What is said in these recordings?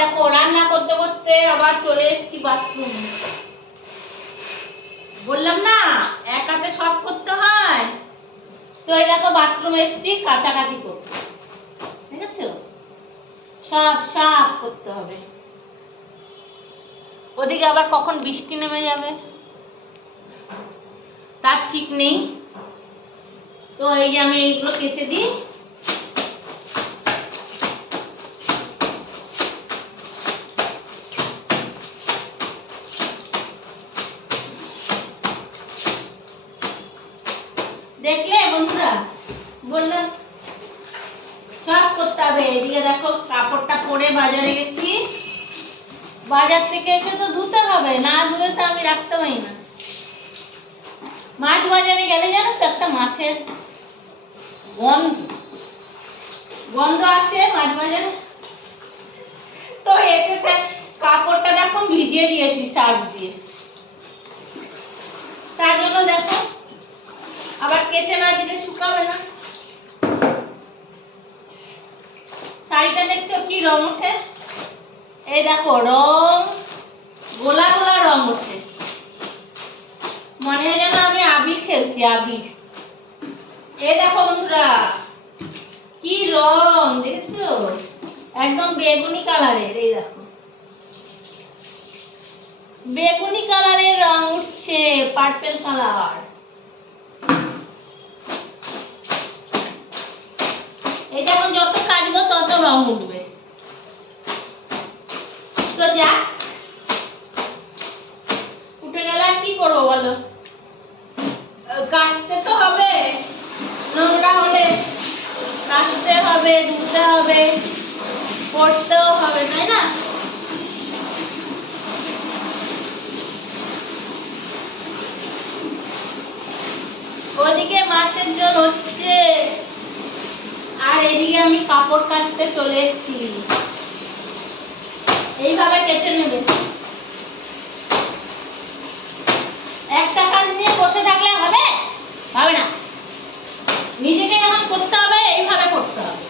দেখো রান্না করতে করতে আবার চলে এসেছি বাথরুম। বললাম না এক হাতে সব করতে হয়, তো এই দেখো বাথরুম এসেছি কাচাকাচি করতে, ঠিক আছে? সব সব করতে হবে। ওদিকে আবার কখন বৃষ্টি নেমে যাবে তার ঠিক নেই। তো এই যে আমি এইগুলো কেটে দিই। দেখলে বন্ধুরা, বললাম সব করতে হবে। এদিকে দেখো কাপড়টা পরে বাজারে গেছি, বাজার থেকে এসে তো ধুতে হবে, না ধুয়ে তো আমি রাখতে পারি না। মাছ বাজারে গেলে জানো তো একটা মাছের গন্ধ গন্ধ আসে মাছ বাজারে। তো এসে সে কাপড়টা দেখো ভিজিয়ে দিয়েছি সার্ফ দিয়ে, তার জন্য দেখো আবার কেচে না দিলে শুকাবে না। শাড়িটা দেখছো কি রং ওঠে, এই দেখো রং গোলা গোলা রং ওঠে, মনে হয় যেন আমি আবির খেলছি, আবির। এই দেখো বন্ধুরা কি রং দেখছো, একদম বেগুনি কালারের। এই দেখো বেগুনি কালারের রং উঠছে, পার্পল কালার। এটা এখন যত কাচবো তত রং উঠবে। তো যা উঠে গেলে আর কি করবো বলো, কাচতে তো হবে, নোংরা হলে কাচতে হবে, ধুতে হবে, পড়তেও হবে, তাই না? ওদিকে মাছের ঝোল হচ্ছে আর এদিকে আমি কাপড় কাচতে চলে এসেছি। এইভাবে কেটে নেবে। একটা কাজ নিয়ে বসে থাকলে হবে হবে না, নিজেকে যখন করতে হবে এইভাবে করতে হবে।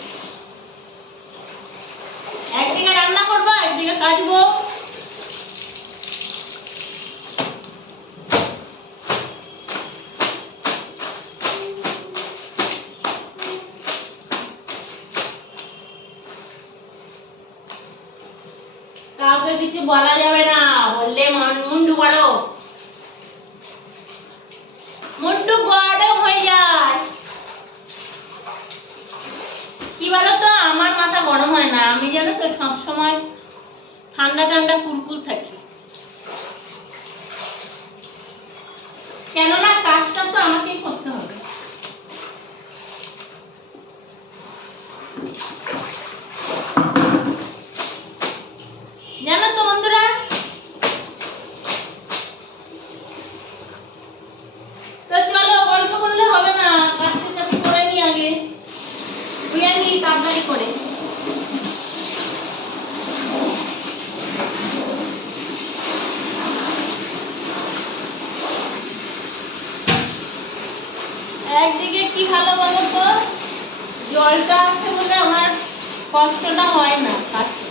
একদিকে রান্না করবো, একদিকে কাচবো। কাউকে কিছু বলা যাবে না, বললে মুন্ডু গরম হয়ে যায়। কি বলতো, আমার মাথা গরম হয় না, আমি জানো তো সবসময় ঠান্ডা ঠান্ডা কুলকুল থাকি, কেননা কাজটা তো আমাকেই করতে হবে। জানো তো বন্ধুরা, তো চলো গল্প করলে হবে না, কাজটা সাথে করে নি, আগে ধুয়ে নি তাড়াতাড়ি করে। একদিকে কি ভালো বলো তো, জলটা আছে বলে আমার কষ্টটা হয় না কাজটা।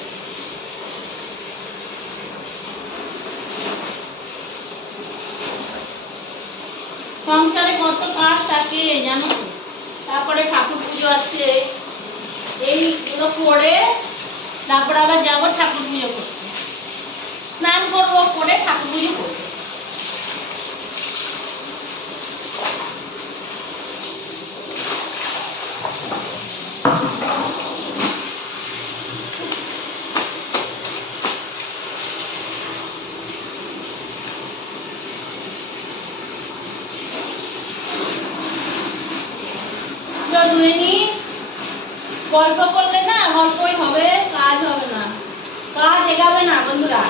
সংসারে কত কাজ থাকে জানো তো, তারপরে ঠাকুর পুজো আছে, এইগুলো করে তারপর আবার যাবো ঠাকুর পুজো করতে, স্নান করবো, করে ঠাকুর পুজো করবো। গল্প করলে না গল্পই হবে, কাজ হবে না, কাজ এগাবে না বন্ধুরা।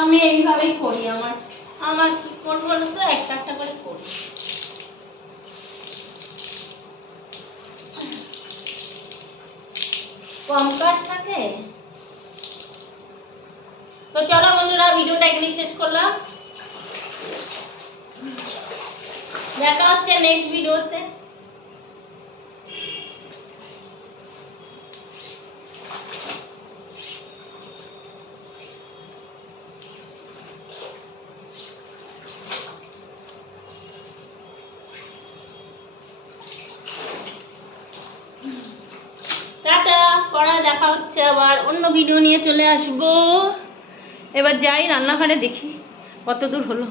আমি এইভাবেই করি, আমার আমার কি করবো বলো তো, একটা একটা করে করি। কম কাজ থাকে তো চলো বন্ধুরা, ভিডিওটা এখানেই শেষ করলাম। দেখা হচ্ছে নেক্সট ভিডিওতে। টাটা, পরে দেখা হচ্ছে, আবার অন্য ভিডিও নিয়ে চলে আসবো। এবার যাই রান্নাঘরে, দেখি কত দূর হলো।